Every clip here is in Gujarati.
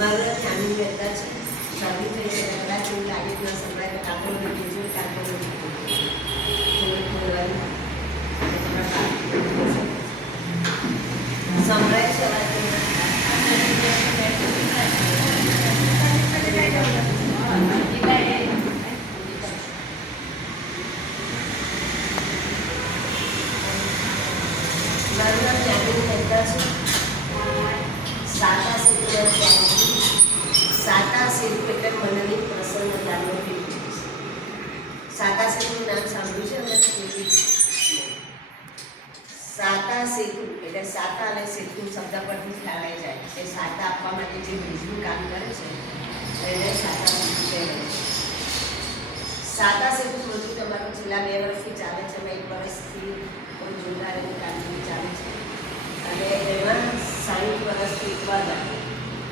મારું ફેમિલી રહેતા છે શરદી થઈ છે કદાચ એવું લાગે કે સંભળાય કે કાકો નથી જોયું કાકો નથી થોડી વાર સંભળાય છે મારું નામ ફેમિલી રહેતા છે સાતા સેતુ એટલે મનની પ્રસન્નતાનો પીઠ. સાતા સેતુનું નામ સાંભળ્યું છે અમે? સાતા સેતુ એટલે સાતા અને સેતુ શબ્દ પરથી ખ્યાલ આવી જાય કે સાતા આપવા માટે જે બ્રિજનું કામ કરે છે એને સાતા સેતુ કહેવાય છે. સાતા સેતુ બધું તમારું છેલ્લા 2 વર્ષથી ચાલે છે અને 1 વર્ષથી કોઈ જોરદાર એની કામગીરી ચાલે છે અને એમાં 60 વર્ષથી ઉપર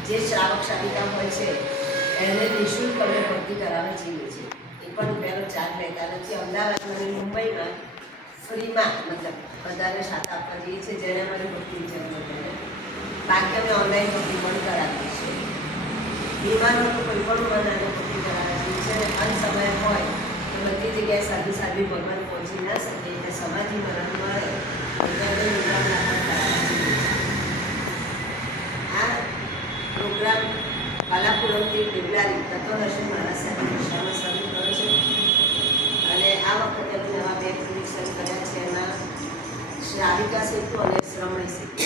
જે શ્રાવક શ્રાવિકા હોય છે એને નિઃશુલ્ક અમે ભરતી કરાવવા જઈએ છીએ. એ પણ પહેલો ચાર્જ લેતા નથી. અમદાવાદમાં અને મુંબઈમાં ફ્રીમાં મતલબ બધાને સાથ આપવા જઈએ છીએ જેને અમારે ભરતીની જરૂર પડે. બાકી અમે ઓનલાઈન ભરતી પણ કરાવીએ છીએ. બીમારોનું કોઈ પણ ઉંમરનાને ભરતી કરાવવા જઈએ છીએ અને અંત સમય હોય તો બધી જગ્યાએ સાદી ભગવાન પહોંચી ના શકે એટલે સમાધિ મરણ મળે એટલે અમે પ્રોગ્રામ કરાવવા જઈએ છીએ. આ પ્રોગ્રામ બાલાપુરમથી ડિગ્લારી તત્વદર્શન મહારાજ સાહેબની દિશામાં શરૂ કર્યો છે અને આ વખતે અમે નવા 2 પ્રોજેક્ટ શરૂ કર્યા છે. એમાં શ્રાવિકા સેતુ અને શ્રમણી સેતુ.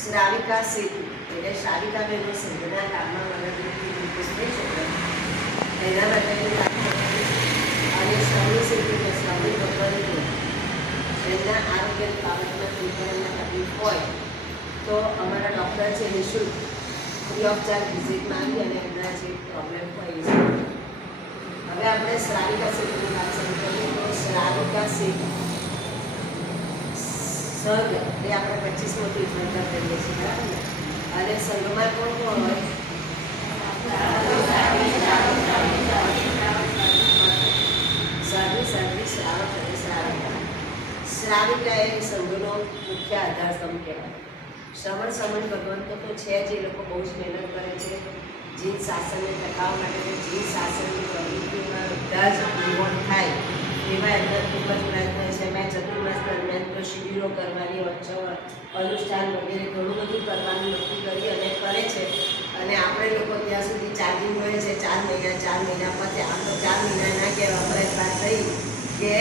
શ્રાવિકા સેતુ એટલે શ્રાવિકા બહેનો સંઘના કામમાં મદદરૂપી થઈ શકે એના માટેનું કામ અને શ્રમણી સેતુ એટલે શ્રમણી ભગવાનની એમના આરોગ્ય બાબતમાં કોઈ પણ એમને તકલીફ હોય તો અમારા ડૉક્ટર છે નિઃશુલ્ક ફ્રી ઓફ ચાર્જ વિઝિટમાં આવી અને એમના જે પ્રોબ્લેમ હોય એ હવે આપણે શ્રાવિકા સેતુની વાત શરૂ કરીએ તો શ્રાવિકા સેતુ સંઘ એ આપણે 25મો તીર્થંકર કરીએ છીએ બરાબર ને અને સંઘમાં કોણ કોણ હોય સાધ્વી શ્રાવક અને શ્રાવિકા. શ્રાવિકા એ સંઘનો મુખ્ય આધારસ્તંભ કહેવાય. શ્રવણ સમય ભગવંતો તો છે જ. એ લોકો બહુ જ મહેનત કરે છે જીન શાસનને ટકાવવા માટે. જીન શાસનની પ્રવૃત્તિઓમાં બધા જ ઇન્વોલ્વ થાય એવા એમના ખૂબ જ પ્રયત્ન છે. મેં ચતુર્માસ દરમિયાન તો શિબિરો કરવાની અનુષ્ઠાન વગેરે ઘણું બધું કરવાનું નક્કી કરી અને કરે છે અને આપણે લોકો ત્યાં સુધી ચાર્જિંગ હોય છે 4 મહિના પતે. આમ તો 4 મહિના ના કહેવા પ્રયત્ન થઈ કે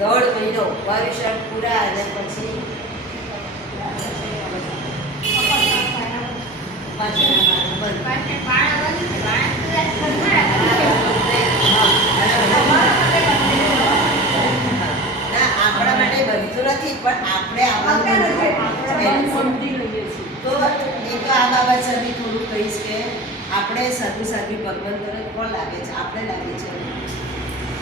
1.5 મહિનો વર્ષ પૂરા અને પછી આપણા માટે બનતું નથી પણ આપણે સમજી લઈએ છીએ. તો એ તો આ બાબત સર થોડું કહીશ કે આપણે સાધુ ભગવંતોને કોણ લાગે છે? આપણે લાગે છે.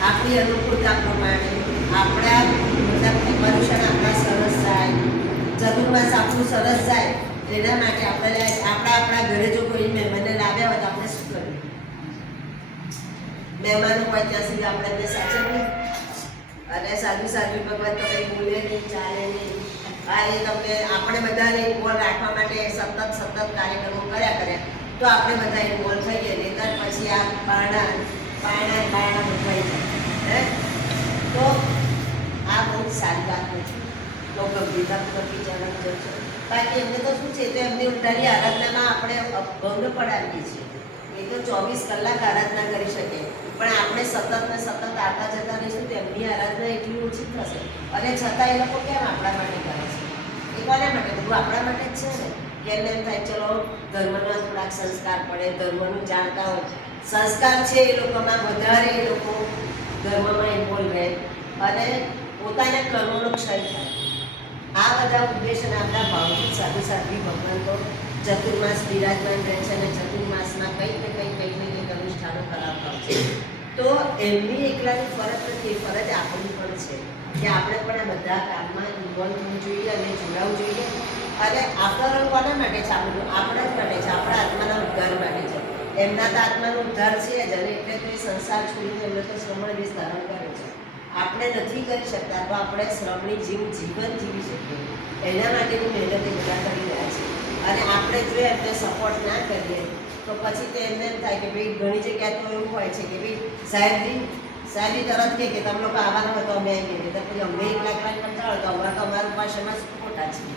આપણી અનુકૂળતા પ્રમાણે આપણા મતલબ પર્યુષણ આપણા સરસ જાય, ચતુર્માસ આપણું સરસ જાય એના માટે આપણે આપણા ઘરે જો કોઈ મહેમાનને લાવ્યા હોય તો આપણે શું કર્યું? મહેમાનો હોય ત્યાં સુધી આપણે એમને સાચવીએ અને સાધુ ભગવાન તો કંઈ બોલે નહીં, ચાલે નહીં. આ એ તમને આપણે બધાને ઇન્વોલ્વ રાખવા માટે સતત કાર્યક્રમો કર્યા તો આપણે બધા ઇન્વોલ્વ થઈએ. નહીંતર પછી આ બારણા બધવાઈ જાય. તો આ બહુ સારી વાત નથી. તો ગંભીરતાપૂર્વક વિચારવાની જરૂર છે. બાકી એમને તો શું છે તો એમની ઉલટાની આરાધનામાં આપણે ભંગ પડાવીએ છીએ. એ તો 24 કલાક આરાધના કરી શકે પણ આપણે સતત આવતા જતા રહીશું તો એમની આરાધના એટલી ઓછી થશે અને છતાં એ લોકો કેમ આપણા માટે કરે છે? એ કોના માટે? બધું આપણા માટે જ છે ને. કે એમને એમ થાય ચલો ધર્મના થોડાક સંસ્કાર પડે, ધર્મનું જાણતા હોય, સંસ્કાર છે એ લોકોમાં વધારે, એ લોકો ધર્મમાં ઇન્વોલ્વ રહે અને પોતાના કર્મોનો ક્ષય થાય. આ બધા ઉદ્દેશના આપણા ભાવથી સાધુ ભગવાન તો ચતુર્માસ બિરાજમાન રહે છે અને ચતુર્માસમાં કંઈક ને કંઈક અનુષ્ઠાનો કરાવતા હોય છે. તો એમની એકલાની ફરજ નથી, ફરજ આપણી પણ છે કે આપણે પણ આ બધા કામમાં ઇન્વોલ્વ થવું જોઈએ અને જોડાવવું જોઈએ. અને આફ્ટર કોના માટે છે? આપણા જ માટે છે, આપણા આત્માના ઉદ્ધાર માટે છે. એમના તો આત્માનો ઉદ્ધાર છે જ અને એટલે તો એ સંસાર છોડીને એમને તો શ્રમણ વેશ ધારણ કરે છે. આપણે નથી કરી શકતા તો આપણે શ્રમણી જીવન જીવી શકીએ એના માટેની મહેનત એ બધા કરી રહ્યા છે અને આપણે આપણે જો એમને સપોર્ટ ના કરીએ તો પછી તે એમને એમ થાય કે ભાઈ ઘણી જગ્યાએ તો એવું હોય છે કે ભાઈ સાહેબજી તરત કહે કે તમે લોકો આવવાના હોય તો અમે આવી ગઈએ તો પછી અમે એકલા કંટાળો તો અમારે તો અમારું પાસેમાં ખોટા છીએ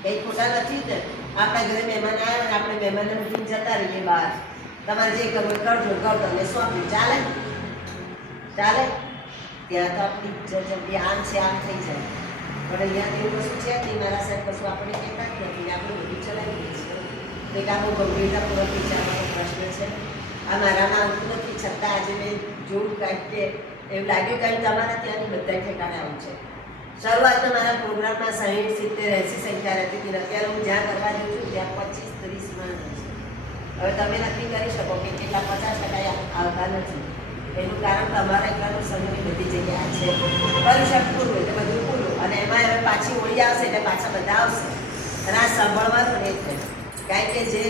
કંઈ ખોટા નથી ને આપણા ઘરે મહેમાન આવ્યા ને આપણે મહેમાનને મૂકીને જતા રહીએ બહાર તમારે જે કરવું કરજો કરો તમે સોંપ્યું ચાલે ચાલે ત્યાં તો આપણી જગ્યાએ આમ છે આમ થઈ જાય પણ અહીંયા એવું કશું છે નહીં મારા સાહેબ કશું આપણે કહેતા જ નથી આપણે બધું ચલાવીએ છીએ એક આનો ગંભીરતાપૂર્વક વિચારવાનો પ્રશ્ન છે આ મારામાં આવતું નથી છતાં આજે મેં જોયું કાંઈક કે એવું લાગ્યું કાંઈ તમારા ત્યાંની બધા ઠેકાણે આવું છે શરૂઆતમાં મારા પ્રોગ્રામમાં 60, 70, 80 સંખ્યા રહેતી હતી અત્યારે હું જ્યાં કરવા જઉં છું ત્યાં 25, 30 માં છે હવે તમે નક્કી કરી શકો કે કેટલા 50% આવતા નથી એનું કારણ તમારા એકલાનું સમયની બધી જગ્યા છે પરીક્ષા પૂરું એટલે બધું પૂરું અને એમાં હવે પાછી ઓળી આવશે એટલે પાછા બધા આવશે અને આ સાંભળવાનું ને જ કારણ કે જે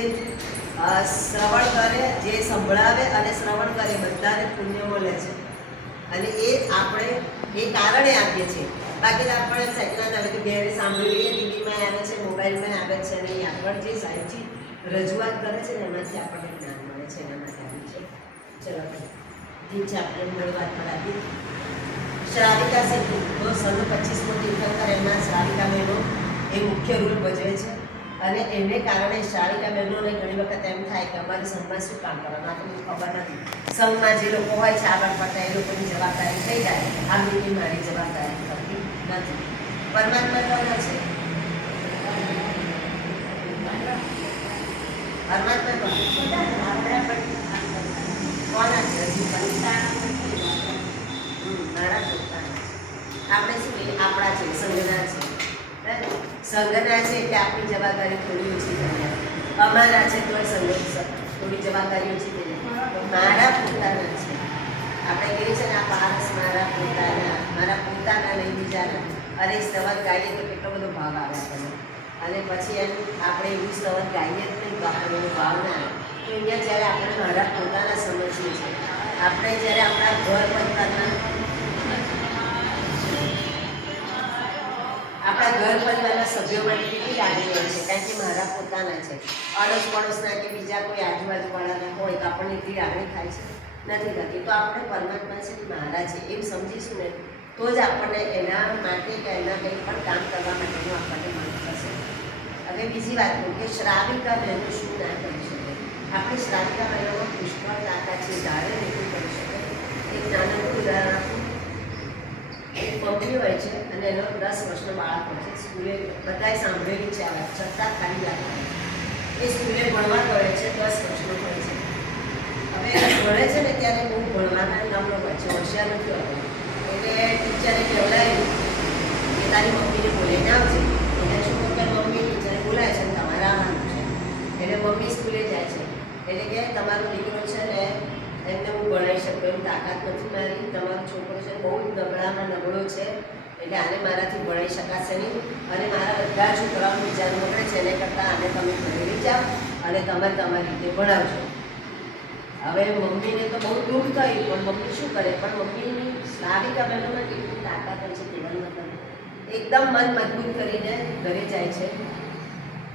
શ્રવણ કરે જે સંભળાવે અને શ્રવણ કરે બધાને પુણ્ય મળે છે અને એ આપણે એ કારણે આપીએ છીએ બાકી આપણે સેકન્ડ આવે કે ઘેરે સાંભળી લઈએ ટીવીમાં આવે છે મોબાઈલમાં આવે છે અને એ આગળ જે સાહેબજી રજૂઆત કરે છે ને એમાંથી આપણને જ્ઞાન મળે છે એના માટે આવી છે ચલો ઠીક છે આપણે મૂળ વાત પર આપી શ્રાવિકા સેતુ તો સન 25મો તીર્થંકર એમના શ્રાવિકા બહેનો એ મુખ્ય રોલ ભજવે છે અને એને કારણે શ્રાવિકા બહેનોને ઘણી વખત એમ થાય કે અમારે સંઘમાં શું કામ કરવાનું આ તો મને ખબર નથી સંઘમાં જે લોકો હોય છે આગળ પડતા એ લોકોની જવાબદારી થઈ જાય આ બધી મારી જવાબદારી થતી નથી પરમાત્મા કોણ છે પરમાત્મા કોણ છે હજી મારા આપણે શું કહીએ આપણા છે સંઘના છે સંઘના છે એટલે આપણી જવાબદારી થોડી ઓછી થઈ જાય અમારા છે તો થોડી જવાબદારી ઓછી થઈ જાય મારા પોતાના છે આપણે કહીએ છીએ ને આ પારસ મારા પોતાના નહીં બીજાના અરે સ્તવત ગાઈએ તો કેટલો બધો ભાવ આવે આપણને અને પછી એમ આપણે એવું સ્તવત ગાઈએ જ નહીં તો આપણને એનો ભાવ ના આવે તો અહીંયા જ્યારે આપણે મારા પોતાના સમજીએ છીએ આપણે જ્યારે આપણા ઘર પરિવારના આપણા ઘર પરિવારના સભ્યો માટે કેટલી લાગણી હોય છે કારણ કે મારા પોતાના છે અડોશ પડોશના કે બીજા કોઈ આજુબાજુવાળાના હોય તો આપણને એટલી લાગણી થાય છે નથી થતી તો આપણે પરમાત્મા છે મારા છે એમ સમજીશું ને તો જ આપણને એના માટે કે એના કંઈ પણ કામ કરવા માટેનું આપણને મન થશે હવે બીજી વાત કહું કે શ્રાવિકા બહેનો શું ના કરી શકે આપણે શ્રાવિકા બહેનોમાં પુષ્કળ તાકાત છે ધારે નહીં કરી શકે એક નાનકડું ઉદાહરણ આપું એક મમ્મી હોય છે અને એનો 10 વર્ષનો બાળક હોય છે સ્કૂલે બધાએ સાંભળેલી છે આ વાત છતાં ખાલી લાગે એ સ્કૂલે ભણવા ગયો છે 10 વર્ષનો હોય છે હવે ભણે છે ને ત્યારે બહુ ભણવાના નમ્ર હોય છે હોશિયાર નથી હોતો એટલે ટીચરે કહેવડાવ્યું કે તારી મમ્મીને બોલાવીને આવજે એટલે શું કે મમ્મી ટીચરે બોલાય છે ને તમારે આવવાનું છે એટલે મમ્મી સ્કૂલે જાય છે એટલે કે તમારો દીકરો છે ને એમને હું ભણાવી શકું એમ તાકાત નથી મારી તમારો છોકરો છે બહુ જ નબળામાં નબળો છે એટલે આને મારાથી ભણાવી શકાશે નહીં અને મારા બધા છોકરાઓ બીજાને બગડે છે એને કરતાં આને તમે ઘરે લઈ જાઓ અને તમારે તમારી રીતે ભણાવજો હવે મમ્મીને તો બહુ દુઃખ થયું પણ મમ્મી શું કરે પણ મમ્મીની શ્રાવિકા બહેનોમાં કેટલી તાકાત હોય છે કહેવાનું મતલબ એકદમ મન મજબૂત કરીને ઘરે જાય છે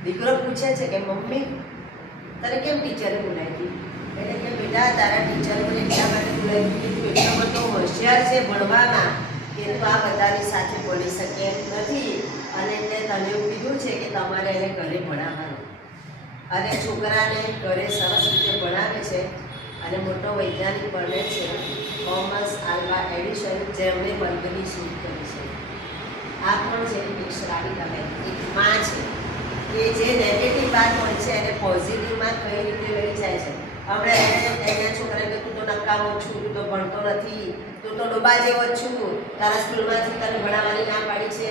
દીકરો પૂછે છે કે મમ્મી તને કેમ ટીચરે બોલાવી એટલે કે બેટા તારા ટીચર મને એટલા માટે બોલાવી તું એટલો બધો હોશિયાર છે ભણવામાં કે તું આ બધાની સાથે ભણી શકે એમ નથી અને એટલે તને એવું કીધું છે કે તમારે એને ઘરે ભણાવવાનું અને છોકરાને ઘરે સરસ રીતે ભણાવે છે અને મોટો વૈજ્ઞાનિક બને છે થોમસ આલ્વા એડિશન જેમણે બલ્બની શોધ કરી છે આ પણ છે એક શ્રાવિકા બહેન એક માં છે કે જે નેગેટિવ વાત હોય છે એને પોઝિટિવમાં કઈ રીતે લઈ જાય છે હમણાં એના છોકરાને કે તું તો નકામો છું તું તો ભણતો નથી તું તો ડોબા જેવો જ છું તારા સ્કૂલમાંથી તને ભણાવવાની ના પાડી છે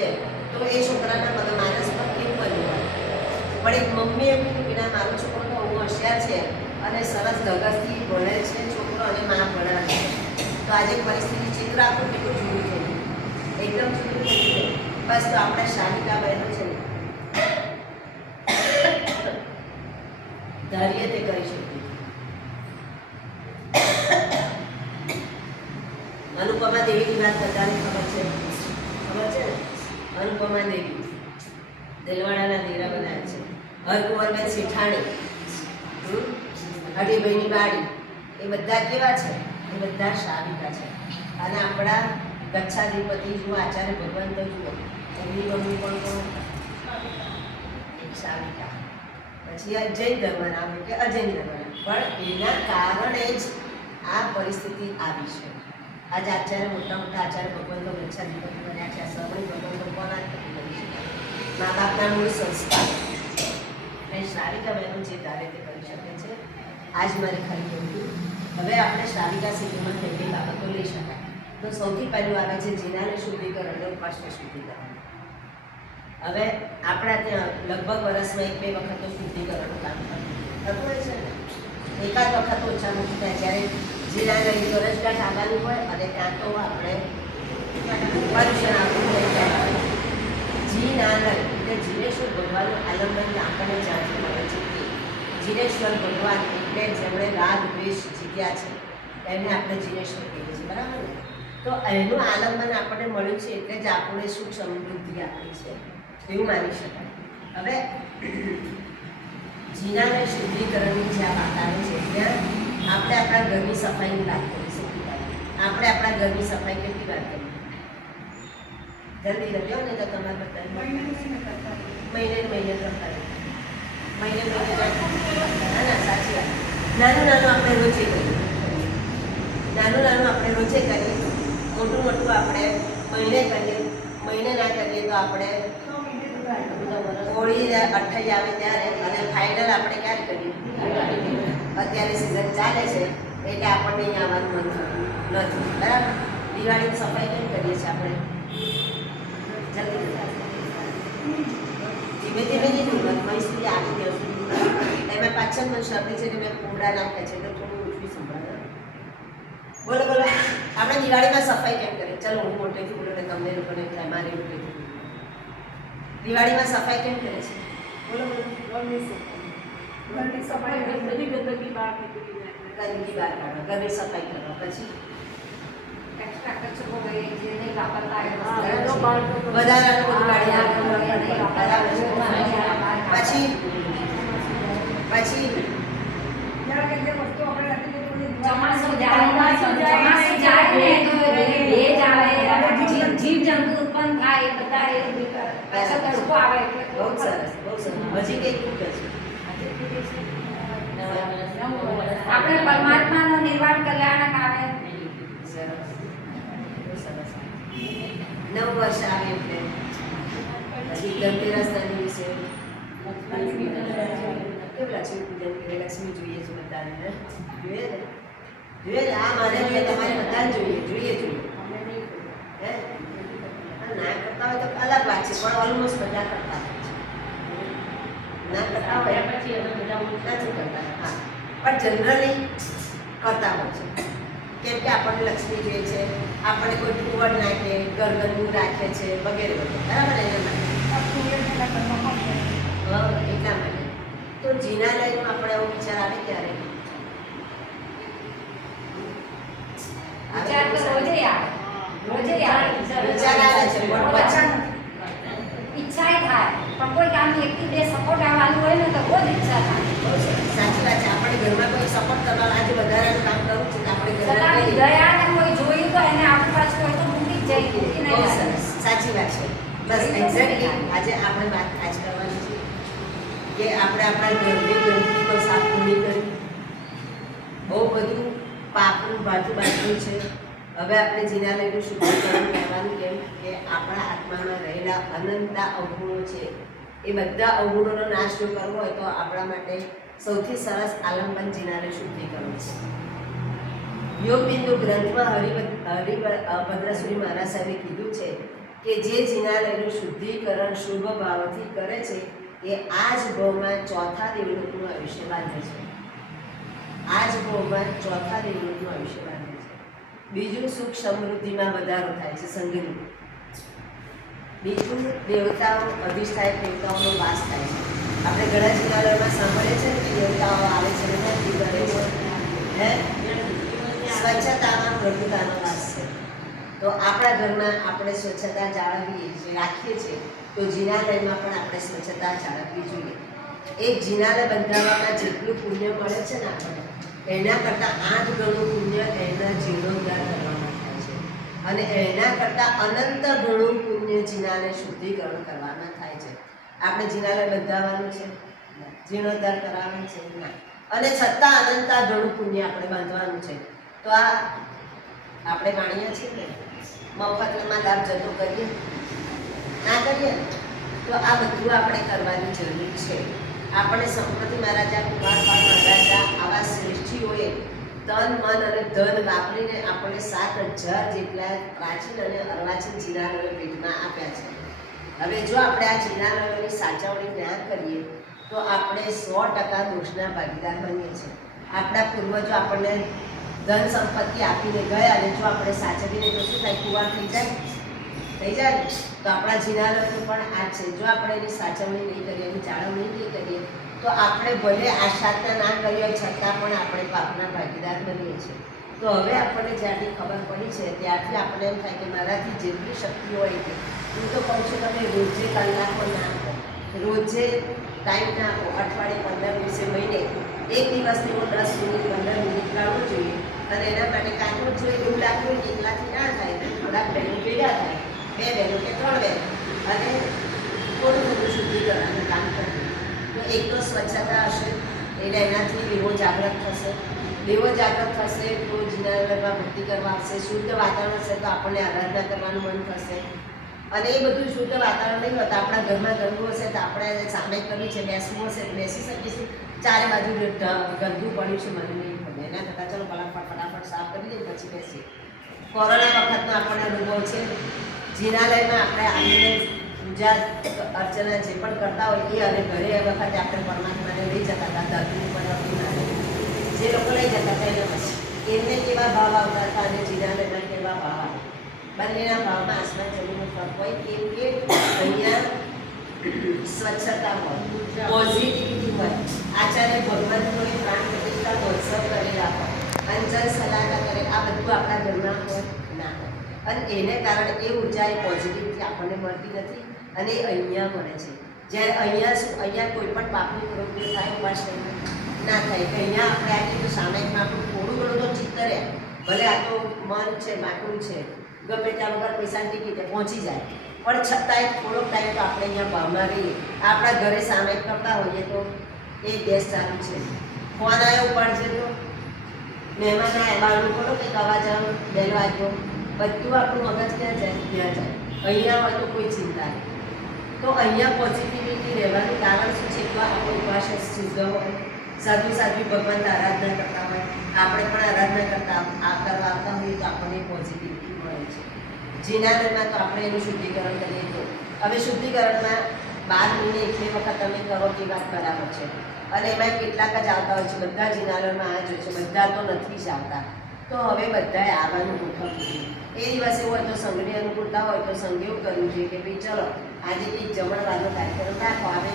તો એ છોકરાના માનસ પર કેમ બન્યું પણ એક મમ્મી એમ કીધું કે ના મારો છોકરો તો બહુ હોશિયાર છે અને સરસ ધગસથી ભણે છે છોકરો અને મા ભણાવે છે તો આજે પરિસ્થિતિ ચિત્ર આપણું કેટલું જુદું થયું એકદમ જુદું થઈ ગયું બસ તો આપણે શ્રાવિકા બહેનો છે ધારીએ તે કરી શકીએ અનુપમા દેવીની વાત બધાને ખબર છે ને અનુપમા દેવી દિલવાડાના દીરા બનાવે છે હરકુંવરબેન શેઠાણી, હરિભાઈની બાળી, એ બધા કેવા છે? એ બધા શ્રાવિકા છે. અને આપણા ગચ્છાધિપતિ જુઓ, આચાર્ય ભગવાન તો જુઓ, એમની મમ્મી પણ એક શ્રાવિકા. પછી જૈન ધર્મના આવે કે અજૈન ધર્મના, પણ એના કારણે જ આ પરિસ્થિતિ આવી છે. આજે આચાર્ય મોટા આચાર્ય ભગવાન તો ગચ્છાધિપતિ બન્યા છે. શ્રવણી ભગવાન તો કોના કરી શકાય? મા બાપના મૂળ સંસ્કાર. અને શ્રાવિકા બહેનો જે ધારે તે કરી શકે છે. આજ મારે ખાલી કહ્યું. હવે આપણે શ્રાવિકા સિદ્ધિમાં કઈ કઈ બાબતો લઈ શકાય? તો સૌથી પહેલું આવે છે જીનાને શુદ્ધિકરણ અને ઉપાસને શુદ્ધિકરણ. હવે આપણા ત્યાં લગભગ વર્ષમાં 1-2 વખત તો શુદ્ધિકરણનું કામ થતું હોય છે ને. એકાદ વખત ઓછામાં ઓછું થાય જ્યારે જીનાની વરસગાંઠ આવવાની હોય અને ત્યાં તો આપણે પર્યુષણ આપવું થઈ જાય. જીનાનંદ એટલે જીનેશ્વર ભગવાનનું આલંબન આપણને જાણવા મળે છે કે જીનેશ્વર ભગવાન એટલે જેમણે રાગ દ્વેષ જીત્યા છે એને આપણે જીનેશ્વર કહીએ છીએ, બરાબર ને? તો એનું આલંબન આપણને મળ્યું છે એટલે જ આપણે સુખ સમૃદ્ધિ આપી છે એવું માની શકાય. હવે જીનાને શુદ્ધિકરણની જ્યાં વાત આવે છે ત્યાં આપણે આપણા ઘરની સફાઈની વાત કરી શકીએ. આપણે આપણા ઘરની સફાઈ કેટલી વાર કરીએ? જલ્દી લખ્યો ને તો તમારે બધા મહિને કરતા મહિને ના સાચી વાત. નાનું આપણે રોજે કરીએ, નાનું આપણે રોજે કરીએ, મોટું આપણે મહિને કરીએ, મહિને ના કરીએ તો આપણે હોળી 28 આવે ત્યારે, અને ફાઇનલ આપણે ક્યારે કરીએ? અત્યારે સિઝન ચાલે છે એટલે આપણને અહીંયા આવવાનું મન નથી, બરાબર? દિવાળીની સફાઈ કેમ કરીએ છીએ આપણે? જલ્દી ધીમે ધીમે પરિસ્થિતિ આવી ગયો એમાં પાછળ મને શબ્દ છે કે મેં કુંડા નાખ્યા છે તો થોડું ઓછું સંભાળે. બોલો આપણે દિવાળીમાં સફાઈ કેમ કરીએ? ચલો હું મોટેથી બોલો ને તમને લોકોને મારે એવું કીધું. દિવાળીમાં સફાઈ કેમ કરે છે? બોલો ઘરની સફાઈ, બધી ગંદકી બહાર કાઢો, ઘરની સફાઈ કરો. પછી એક્સ્ટ્રા કચરો હોય જે નહીં વાપરતા હોય વધારાનું બધું કાઢી પછી ચોમાસું જાય ને તો ભેજ આવે, જીવજંતુ ઉત્પન્ન થાય, બધા એ તડકો આવે એટલે બહુ સરસ. હજી કઈ ખૂટે છે? આપણે પરમાત્માનું નિર્વાણ કલ્યાણક આવે. નવ વર્ષ આવે એટલે પછી ધનતેરસના દિવસે કેવું લક્ષ્મી પૂજન કરે? લક્ષ્મી જોઈએ છે બધાને, જોઈએ ને? આ મારે જોઈએ, તમારે બધાને જોઈએ. હે ના કરતા હોય તો અલગ વાત છે, પણ ઓલમોસ્ટ બધા કરતા ના કરતા હોય પછી નથી કરતા. હા, પણ જનરલી કરતા હોય છે. કેમ કે આપણને લક્ષ્મી જોઈએ છે, આપણને કોઈ ફુવડ નાખે, ગરગનું રાખે છે વગેરે બરાબર? એટલા માટે તો જીનાલયનો આપણે એવો વિચાર આવે ત્યારે વિચાર તો રોજે આવે વિચાર આવે છે, પણ પછી ઈચ્છા થાય, પણ કોઈ કામ એકથી બે સપોર્ટ આવવાનું હોય ને તો બહુ જ ઈચ્છા થાય. સાચી વાત છે. આપણે ઘરમાં કોઈ સપોર્ટ કરવા આજે વધારાનું કામ કરવું છે કે આપણે છતાં ગયા ને કોઈ જોયું તો એને આપણી પાછળ હોય તો મૂકી જ જાય. સાચી વાત છે. બસ એક્ઝેક્ટલી આજે આપણે વાત આજ કરવાની છે કે આપણે આપણા ઘરની ગંદકી સાફ નહીં કરી, બહુ બધું પાપનું બાજુ છે. હવે આપણે જીનાલયનું શુદ્ધિકરણ કરવાનું કેમ કે આપણા આત્મામાં રહેલા અનંતા અવગુણો છે એ બધા અવગુણોનો નાશ જો કરવો હોય તો આપણા માટે સૌથી સરસ આલંબન જીનાલય શુદ્ધિકરણ છે. યોગબિંદુ ગ્રંથમાં હરિભદ્રસુરી મહારાજ સાહેબે કીધું છે કે જે જીનાલયનું શુદ્ધિકરણ શુભ ભાવથી કરે છે એ આ જ ભાવમાં ચોથા દેવલોકનું આયુષ્ય બાંધે છે. આ જ ભાવમાં ચોથા દેવલોકનું આયુષ્ય બાંધે છે. બીજું સુખ સમૃદ્ધિમાં વધારો થાય છે, સંગીત. બીજું દેવતાઓ અધિષ્ઠાયક દેવતાઓનો વાસ થાય છે. આપણે ઘણા જીનાલયમાં સાંભળીએ છીએ કે દેવતાઓ આવે છે ને ભક્તિ કરે છે. હે સ્વચ્છતામાં પ્રભુતાનો વાસ છે. તો આપણા ઘરમાં આપણે સ્વચ્છતા જાળવીએ છીએ, રાખીએ છીએ, તો જીનાલયમાં પણ આપણે સ્વચ્છતા જાળવવી જોઈએ. એક જીનાને બંધાવવામાં જેટલું પુણ્ય મળે છે ને આપણે એના કરતાં 8 ગણું પુણ્ય એના જીર્ણોદ્ધાર કરવામાં થાય છે અને એના કરતાં અનંત ગણું પુણ્ય જીનાને શુદ્ધિકરણ કરવામાં થાય છે. આપણે જીનાને બંધાવવાનું છે, જીર્ણોદ્ધાર કરાવવાનું છે ના, અને છતાં અનંતા ગણું પુણ્ય આપણે બાંધવાનું છે. તો આ આપણે માણીએ છીએ ને મફતમાં લાભ જતો કરીએ ના કરીએ તો આ બધું આપણે કરવાની જરૂર છે. આપણે સંપત્તિ મહારાજા, કુમારપાળ મહારાજા આવા શ્રેષ્ઠીઓએ તન મન અને ધન વાપરીને આપણે 7,000 જેટલા પ્રાચીન અને અર્વાચીન જીનાલયો ભેટમાં આપ્યા છે. હવે જો આપણે આ જીનાલયોની સાચવણી ના કરીએ તો આપણે 100% દોષના ભાગીદાર બનીએ છીએ. આપણા પૂર્વજો આપણને ધન સંપત્તિ આપીને ગયા અને જો આપણે સાચવીને તો શું થાય, કુંવાર થઈ જાય તો આપણા જીનાલયનું પણ આ છે. જો આપણે એની સાચવણી નહીં કરીએ, એની જાળવણી નહીં કરીએ તો આપણે ભલે આશાતા ના કરીએ છતાં પણ આપણે પાપના ભાગીદાર બનીએ છીએ. તો હવે આપણને જ્યારથી ખબર પડી છે ત્યારથી આપણે એમ થાય કે મારાથી જેટલી શક્તિ હોય કે હું તો કહું છું તમે રોજે કલાકો ના આપો, રોજે ટાઈમ ના આપો, અઠવાડિયે 15 દિવસે મહિને એક દિવસની 10 મિનિટ 15 મિનિટ કાઢવું જોઈએ. અને એના માટે કાઢવું જોઈએ એવું લાગતું હોય કે એકલાથી ના થાય, થોડાક બહેનો ભેગા થાય, 2 બહેનો કે 3 બહેનો, અને થોડું થોડું શુદ્ધિકરણનું કામ કરવું. તો એક તો સ્વચ્છતા હશે એટલે એનાથી દેવો જાગૃત થશે, દેવો જાગૃત થશે તો જીનાલયમાં ભક્તિ કરવા આવશે. શુદ્ધ વાતાવરણ હશે તો આપણને આરાધના કરવાનું મન થશે. અને એ બધું શુદ્ધ વાતાવરણ નહીં હોતા, આપણા ઘરમાં ગંદુ હશે તો આપણે સામે કરવી છે, બેસવું હશે તો બેસી શકીશું. ચારે બાજુ ગંદુ પડ્યું છે મને નહીં ખબર, એના કરતાં ચલો ફટાફટ સાફ કરી દઈએ પછી બેસીએ. કોરોના વખતનો આપણને અનુભવ છે. જીનાલયમાં આપણે આવીને પૂજા અર્ચના જે પણ કરતા હોય એ અને ઘરે એ વખતે આપણે પરમાત્માને લઈ જતા હતા, ધરતી ઉપર અપીને જે લોકો લઈ જતા હતા એને પછી એમને કેવા ભાવ આવતા હતા અને જીનાલયના કેવા ભાવ આવે, બંનેના ભાવમાં આસમાન જમીનનો ફરક હોય. કેમ કે અહીંયા સ્વચ્છતા હોય, પોઝિટિવિટી હોય. આચાર્ય ભગવંતોએ પ્રાણ પ્રતિષ્ઠા મહોત્સવ કરેલા હોય, અંજન સલાહના કરે, આ બધું આપણા ઘરમાં હોય ના હોય. અને એને કારણે એ ઉર્જા એ પોઝિટિવિટી આપણને મળતી નથી અને એ અહીંયા મળે છે. જ્યારે અહીંયા કોઈ પણ પાપની પ્રવૃત્તિ થાય ઉપાસ ના થાય કે અહીંયા આપણે આટલી તો સામાયિકમાં આપણું થોડું ઘણું તો ચિત્ત રહે, ભલે આ તો મન છે, માટું છે, ગમે ત્યાં વગર પૈસાની ટિકિટે પહોંચી જાય, પણ છતાંય થોડોક ટાઈમ તો આપણે અહીંયા ભાવમાં રહીએ. આપણા ઘરે સામાયિક કરતા હોઈએ તો એ દેશ ચાલુ છે, ફોન આવ્યો ઉપાડશે તો મહેમાન આવ્યા બારણું ખોલો કે કવા જવાનું બેલો આવ્યો, બધું આપણું મગજ ક્યાં જાય ત્યાં જાય. અહીંયા હોય તો કોઈ ચિંતા નહીં. તો અહીંયા પોઝિટિવિટી રહેવાનું કારણ શું છે? તો આપણો ઉપવાસ શુદ્ધ હોય, સાધુ સાધ્વી ભગવાન આરાધના કરતા હોય, આપણે પણ આરાધના કરવા આવતા હોઈએ તો આપણને પોઝિટિવિટી મળે છે. જીનાલયમાં તો આપણે એનું શુદ્ધિકરણ કરીએ તો હવે શુદ્ધિકરણમાં 12 મહિને એટલી વખત તમે કરો તે વાત બરાબર છે. અને એમાં કેટલાક જ આવતા હોય છે, બધા જીનાલયમાં આ જ હોય છે, બધા તો નથી જ આવતા. તો હવે બધાએ આવવાનું ગોઠવવું જોઈએ. એ દિવસે હોય તો સંઘની અનુકૂળતા હોય તો સંઘ એવું કરવું જોઈએ કે ભાઈ ચલો આજે કંઈક જમણવારનો કાર્યક્રમ રાખો. હવે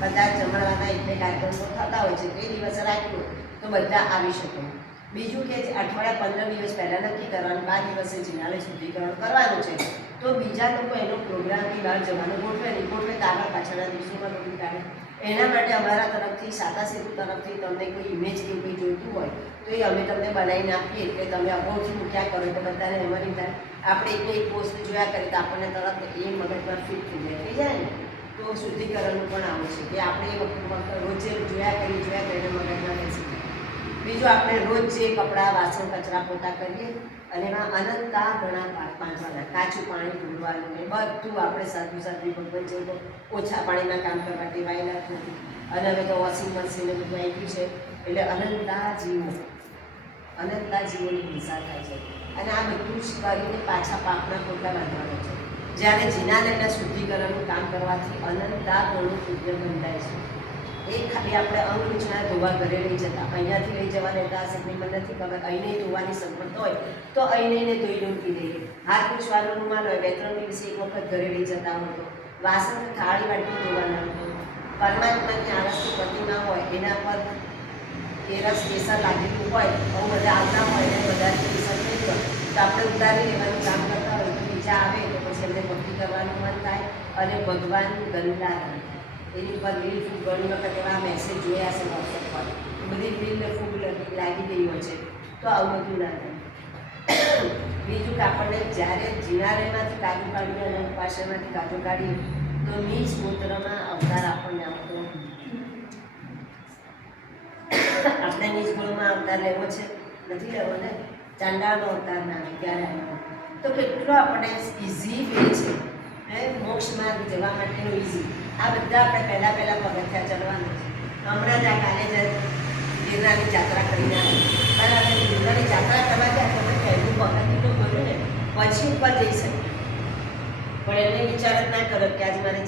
બધા જમણવારના એટલે કાર્યક્રમો થતા હોય છે તો એ દિવસે રાખ્યું તો બધા આવી શકે. બીજું કે અઠવાડિયા 15 દિવસ પહેલાં નક્કી કરવાનું 12 દિવસે જીનાલય શુદ્ધિકરણ કરવાનું છે. તો બીજા લોકો એનો પ્રોગ્રામની બહાર જવાનું ગોઠવે નહીં, ગોઠવે તો આગળ પાછળના દિવસોમાં નોંધી કાઢે. એના માટે અમારા તરફથી સાતા સેતુ તરફથી તમને કોઈ ઇમેજ કે કંઈ જોઈતું હોય તો એ અમે તમને બનાવીને આપીએ. એટલે તમે અગાઉથી મૂક્યા કરો તો બધાને એમાંની થાય. આપણે એક પોસ્ટ જોયા કરીએ તો આપણને તરત એ મગજમાં ફિટ થઈ જાય ને. તો શુદ્ધિકરણનું પણ આવું છે કે આપણે એ વખત રોજે જોયા કરીને મગજમાં બેસી જાય. બીજું આપણે રોજ જે કપડાં વાસણ કચરા પોતા કરીએ અને એમાં અનંતા ઘણા પાંચવાના, કાચું પાણી ઢોળવાનું ને બધું આપણે સાધુ સાધ્વી ભગવાન છે તો ઓછા પાણીમાં કામ કરવા ટેવાયેલા જ નથી. અને હવે તો વોશિંગ મશીન બધું આવી ગયું છે એટલે અનંતા જીવોની હિંસા થાય છે. અને આ બધું જ કરીને પાછા પાપના પોતા બાંધવાના છે. જ્યારે જીનાલયના શુદ્ધિકરણનું કામ કરવાથી અનંતા ઘણું પુણ્ય બંધાય છે. એ ખાલી આપણે અંગૂંચના ધોવા ઘરે લઈ જતા, અહીંયાથી લઈ જવા લેતા હશે મને નથી ખબર. અહીં ધોવાની સગવડ હોય તો અહીં ધોઈ મૂકી દઈએ. હાથ પૂછવાનો રૂમાલ હોય 2-3 દિવસે એક વખત ઘરે લઈ જતા હોય તો વાસણ થાળી વાટકી ધોવાના હોય. પરમાત્માની આરસની પ્રતિમા હોય એના પર કેરસ કેસર લાગેલું હોય, બહુ બધા આવતા હોય અને વધારે કેસર થઈ ગયો તો આપણે ઉતારી લેવાનું કામ કરતા હોય તો બીજા આવે તો પછી એમને ભક્તિ કરવાનું મન થાય અને ભગવાન ગંદા થાય. એની ઉપર લીલ ફૂગ ઘણી વખત એવા મેસેજ જોયા હશે વોટ્સએપ પર બધી લીલ ફૂગ લાગી ગઈ હોય છે તો આવું બધું ના થાય. બીજું કે આપણને જ્યારે જીનારેમાંથી કાજુ કાઢીએ અને ઉપાસેમાંથી કાજુ કાઢીએ તો નીચ મૂત્રમાં અવતાર આપણને આવતો આપણે નીચ મૂળમાં અવતાર લેવો છે નથી લેવો ને ચાંડાળનો અવતાર ના આવે ત્યારે આવ્યો તો કેટલો આપણે ઇઝી વે છે મોક્ષ માર્ગ જવા માટેનો ઇઝી. આ બધા આપણે પહેલાં પગથિયા ચડવાનું છે. હમણાં જ આ કાલે જ ગિરનારની જાત્રા કરીને આવી બરાબર. ગિરનારની જાત્રા કરવા ગયા તો મેં પહેલું પગથિયું તો ભર્યું ને પછી ઉપર જઈ શકીએ પણ એને વિચાર જ ના કર્યો કે આજ મારે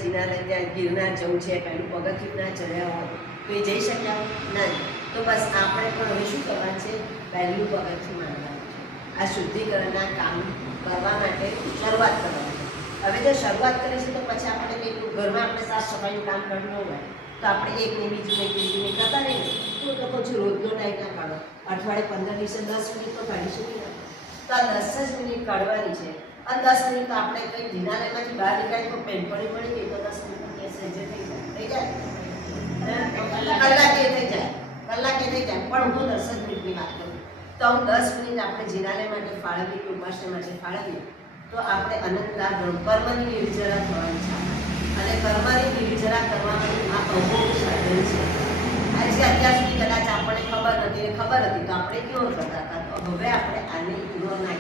ગિરનાર જવું છે પહેલું પગથિયું ના ચડ્યા હોય તો એ જઈ શક્યા ના. તો બસ આપણે પણ હવે શું કરવાનું છે પહેલું પગથિયું માંડવાનું છે. આ શુદ્ધિકરણના કામ કરવા માટે શરૂઆત કરવાની. હવે જો શરૂઆત કરીશું તો પછી આપણે કંઈક ઘરમાં આપણે સાફ સફાઈનું કામ કરવું હોય તો આપણે એકને બીજું એક ત્રીજું કરતા રહીને તો પછી રોજનો ટાઈમ ના કાઢો. અઠવાડિયે 15 દિવસે 10 મિનિટ તો કાઢીશું નહીં. તો આ 10 જ મિનિટ કાઢવાની છે અને 10 મિનિટ તો આપણે કંઈક જીનાલયમાંથી બહાર નીકળીએ તો પેન્ટણી પડી ગઈ તો 10 મિનિટ થઈ જાય કલાકે થઈ જાય પણ હું 10 જ મિનિટની વાત કરું તો હું 10 મિનિટ આપણે જીનાલય માટે ફાળવીએ કે ઉપાસના માટે ફાળવીએ તો આપણે અનંતલા કર્મની નિર્જરા થવાની છે અને કર્મની નિર્જરા કરવાનું આ અમોઘ સાધન છે. આજે અત્યાર સુધી કદાચ આપણને ખબર હતી તો આપણે કેવું કરતા હતા તો હવે આપણે આને પૂરો નાખી